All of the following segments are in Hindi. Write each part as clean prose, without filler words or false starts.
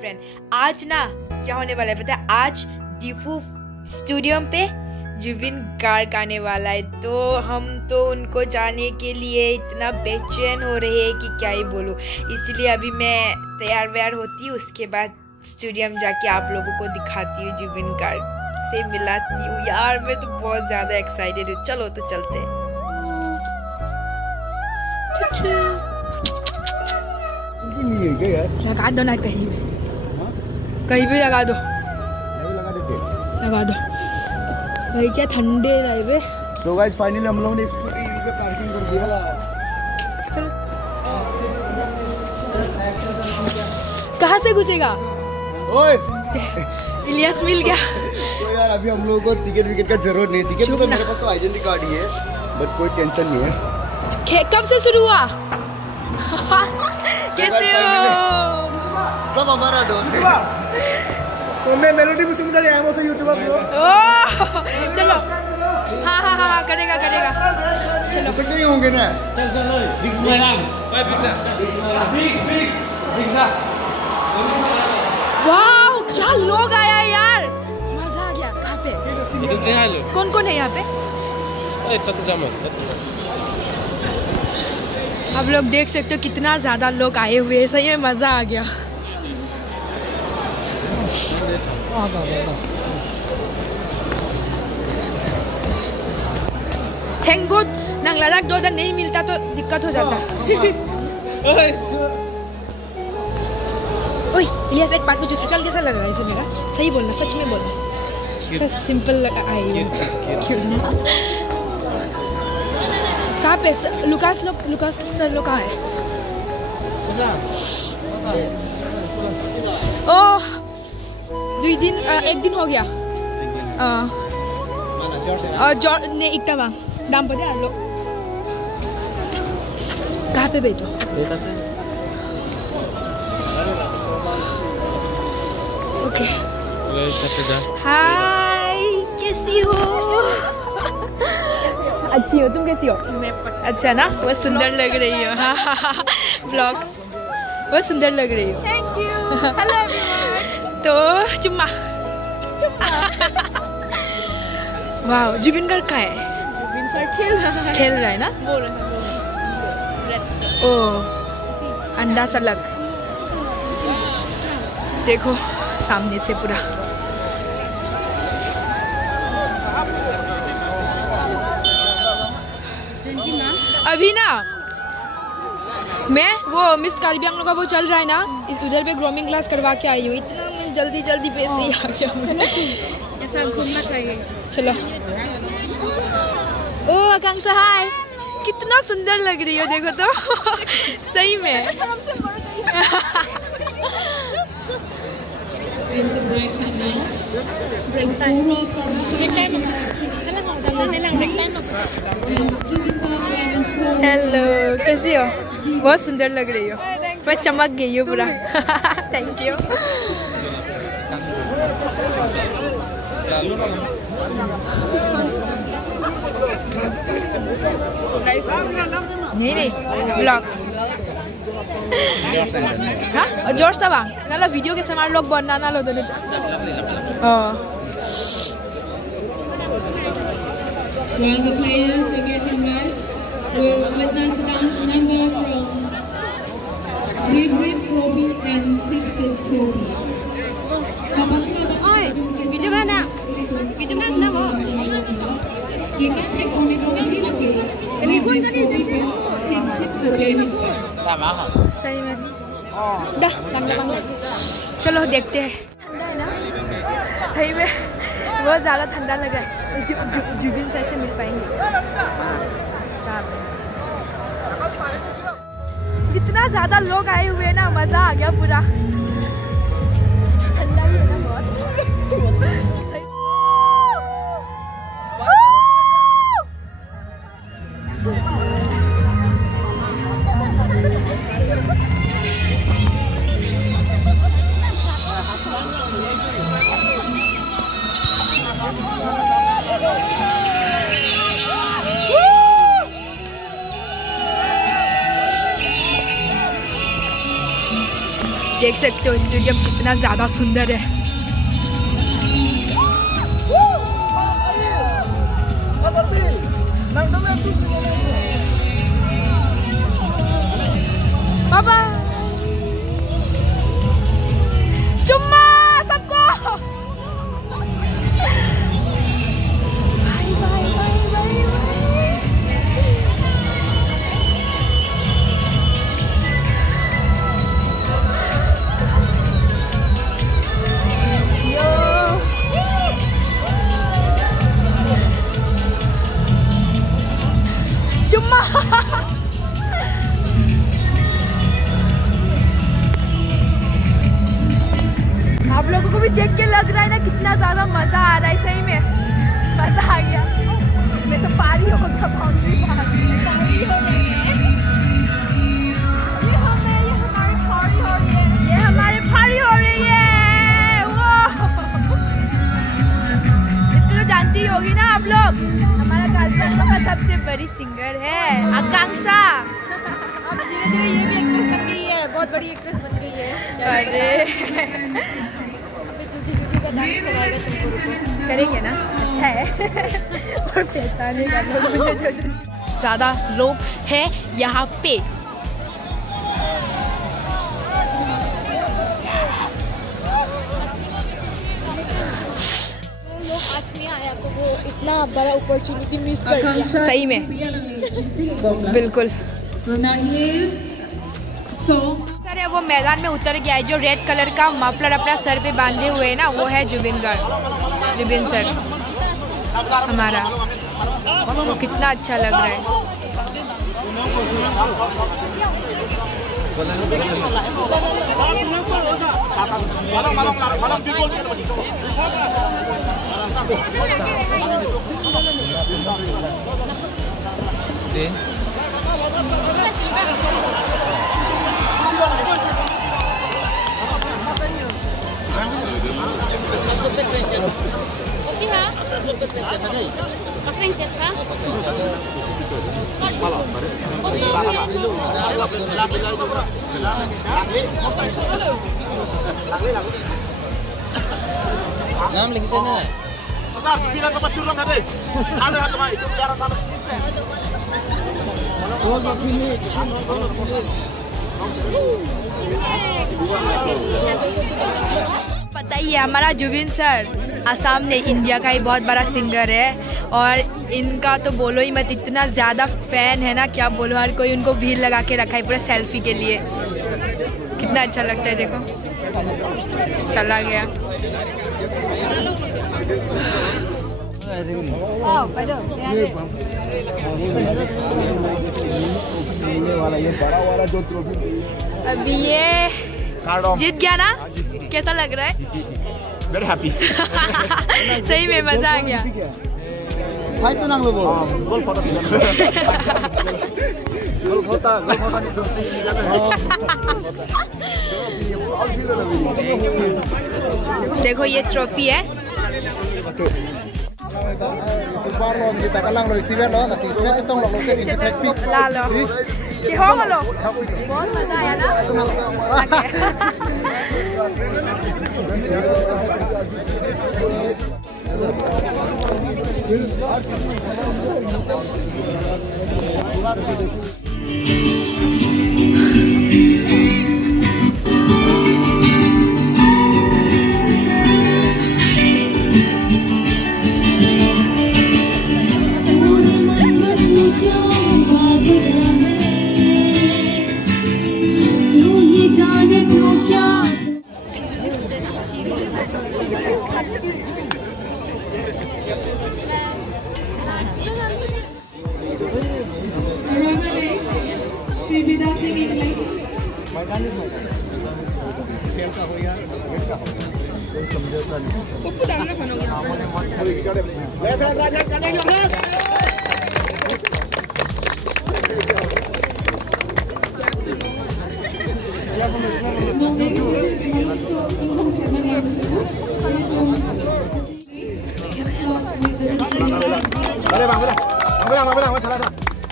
फ्रेंड आज ना क्या होने वाला है पता है? आज दीफू स्टूडियो पे जुबिन गार्ग आने वाला है, तो हम तो उनको जाने के लिए इतना बेचैन हो रहे हैं कि क्या ही बोलूँ। इसलिए अभी मैं तैयार व्यार होती हूँ, उसके बाद स्टूडियो जाके आप लोगों को दिखाती हूँ, जुबिन गार्ग से मिलाती हूँ। यार मैं तो बहुत ज़्यादा एक्साइटेड हूँ। चलो तो चलते हैं। लगा दो ना कहीं भी, कहीं भी लगा दो, लगा दो भाई। क्या ठंडे रहे। तो गाइस फाइनली हम लोगों ने स्कूटी यहीं पे पार्किंग कर दिया। चलो कहाँ से घुसेगा? ओए इलियास मिल गया। तो यार अभी हम लोगों को टिकट विकेट का जरूरत नहीं है। टिकट मतलब मेरे पास तो आइडेंटिटी कार्ड ही है, बट कोई टेंशन नहीं है। कब से शुरू हुआ? कैसे हो? सब हमारा दोस्त है। तो मैं मेलोडी म्यूजिक में आया हूं से यूट्यूबर को। चलो हाँ हाँ हाँ करेगा करेगा। चलो सकते ही होंगे ना। चल चलो big madam bye big wow क्या लोग आया यार, मजा आ गया। कहाँ पे कौन कौन है यहाँ पे? आप लोग देख सकते हो कितना ज्यादा लोग आए हुए हैं। सही में मजा आ गया। थैंक गॉड नंग लद्दाख 2 दिन नहीं मिलता तो दिक्कत हो जाता। ओए इलियास एक बात पूछो, शक्ल कैसा लग रहा है इसे मेरा? सही बोलना, सच में बोलना। बस सिंपल लगा आई क्यों नहीं? कहाँ पे लुकास सर लोग कहाँ है? ओह 2 दिन 1 दिन हो गया। और ने इतना बांग दाम पड़े यार लोग। कहाँ पे बैठो? ओके हाय कैसी हो? अच्छी हो, तुम कैसी हो? अच्छा ना, बहुत सुंदर लग रही हो। हाँ ब्लॉग्स बहुत सुंदर लग रही हो। Thank you. Hello everyone. तो चुम्मा वाह जुबिन गार्ग का है? जुबिन सर खेल रहा है ना? बोल रहा है। ओ अंडा सलग देखो सामने से पूरा। अभी ना मैं वो मिस कार्बी आंग्लो का वो चल रहा है ना, इस उधर पे ग्रूमिंग क्लास करवा के आई हूँ। इतना मैं जल्दी पैसे ही आ गया। ऐसा घूमना चाहिए। चलो ओ आकांक्षा हाय, कितना सुंदर लग रही हो देखो तो। सही में हेलो कैसी हो? बहुत सुंदर लग रही हो, मैं चमक गई हूँ पूरा। Thank you. नहीं ब्लॉग हाँ जोश तब ना वीडियो के सामान लोग बनाना लो दोनों। While the players are getting rest, we'll witness dance number from Hybrid Proby and Sixth Proby. Oi, video mana? Video mana sudah mau? Kita cek koneksi lagi. Telepon tadi Sixth Proby. सही में चलो देखते हैं। ठंडा है ना? सही में बहुत ज़्यादा ठंडा लग रहा है। जुबिन सर से मिल पाएंगे? इतना ज़्यादा लोग आए हुए हैं ना, मज़ा आ गया पूरा। ठंडा ही है ना बहुत। देख सकते हो स्टेडियम कितना ज़्यादा सुंदर है। बाबा चुम्मा सबको। बाय बाय बाय बाय यो चुम्मा। आप लोगों को भी देख के लग रहा है ना कितना ज्यादा मजा आ रहा है। सही में मजा आ गया। मैं तो पारी हो गया, बाउंड्री पारी हो रही है। ये हमारी पारी हो रही है। वो इसको तो जानती ही होगी ना आप लोग। हमारा कार्यक्रम का सबसे बड़ी सिंगर है आकांक्षा। अब धीरे धीरे ये भी एक्ट्रेस बन गई है, बहुत बड़ी एक्ट्रेस बन गई है। अरे करेंगे ना, अच्छा है। और पहचाने का लोग जो ज़्यादा लोग हैं यहाँ पे। लोग आज नहीं आया तो वो इतना बड़ा अपॉर्चुनिटी मिस कर दिया। सही में बिल्कुल। सर वो मैदान में उतर गया है। जो रेड कलर का मफलर अपना सर पे बांधे हुए है ना, वो है जुबिन सर हमारा। वो कितना अच्छा लग रहा है। Okey ha? Pakai jet ha? Ngam lagi sana. Pasal bilang ke pacur orang tadi. Ada apa itu cara sama. पता ही है हमारा जुबिन सर असम ने इंडिया का ही बहुत बड़ा सिंगर है। और इनका तो बोलो ही मत, इतना ज़्यादा फैन है ना, क्या बोलो। हर कोई उनको भीड़ लगा के रखा है पूरा सेल्फी के लिए। कितना अच्छा लगता है, देखो चला गया। अभी ये जीत गया ना, कैसा लग रहा है? Very happy. सही में मजा आ गया। फाइट तो ना लो वो Gol foto dia. गोल होता देखो ये ट्रॉफी है। ला लो कि हो गलो, बहुत मजा आया ना।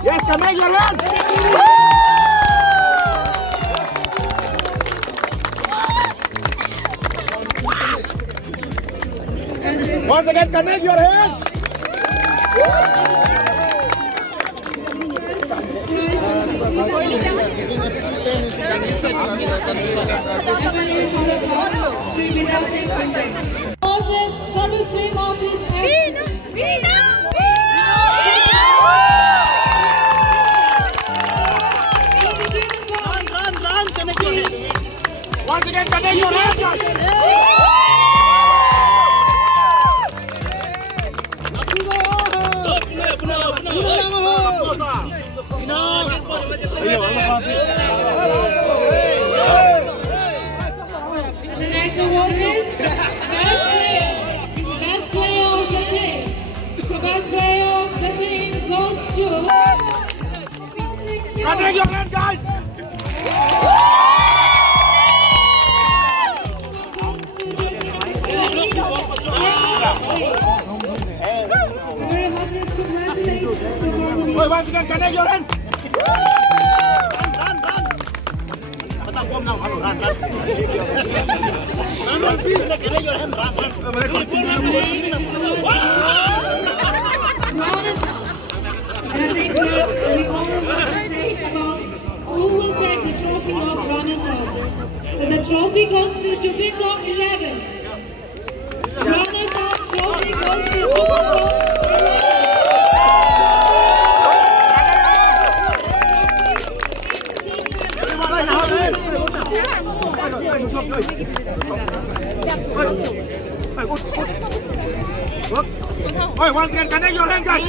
Yes, kami jalan. Once again, connect your hands. Once again, connect your hands. The next award is best player of the team. The best player of the team goes to. Connect your hands, guys. Once again, connect your hands. Who will take the trophy of runners-up? So the trophy goes to Jubindo 11. Runners-up trophy goes to Jubindo 11. Once again, connect your hands, guys.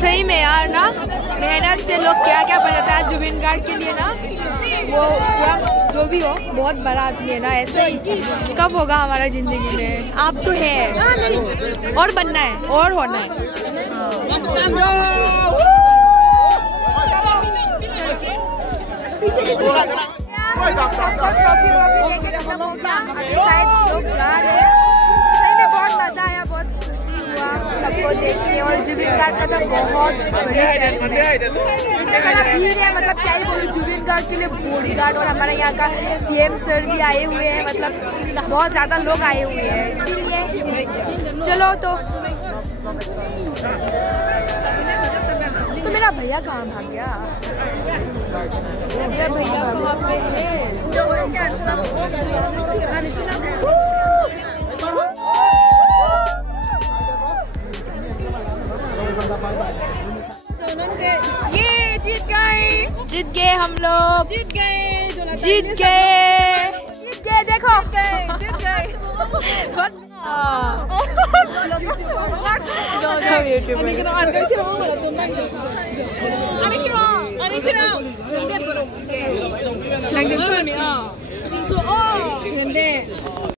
सही में यार ना, मेहनत से लोग क्या क्या बनाता है जुबिन गार्ड के लिए ना। वो पूरा जो भी हो बहुत बड़ा आदमी है ना। ऐसा ही कब होगा हमारा जिंदगी में। आप तो है और बनना है और होना है। लोग जा रहे हैं, सही में बहुत मजा आया, बहुत खुशी हुआ सबको देख के। और जुबिन गार्ड का तो बहुत इतना बड़ा भीड़ है, मतलब क्या ही बोलूं। जुबिन गार्ड के लिए बॉडीगार्ड और हमारे यहाँ का सीएम सर भी आए हुए हैं, मतलब बहुत ज़्यादा लोग आए हुए हैं। इसीलिए चलो तो मेरा भैया कहाँ भाग गया? मेरा भैया वहाँ पे है। ये जीत गए हम लोग, जीत गए देखो यूट्यूब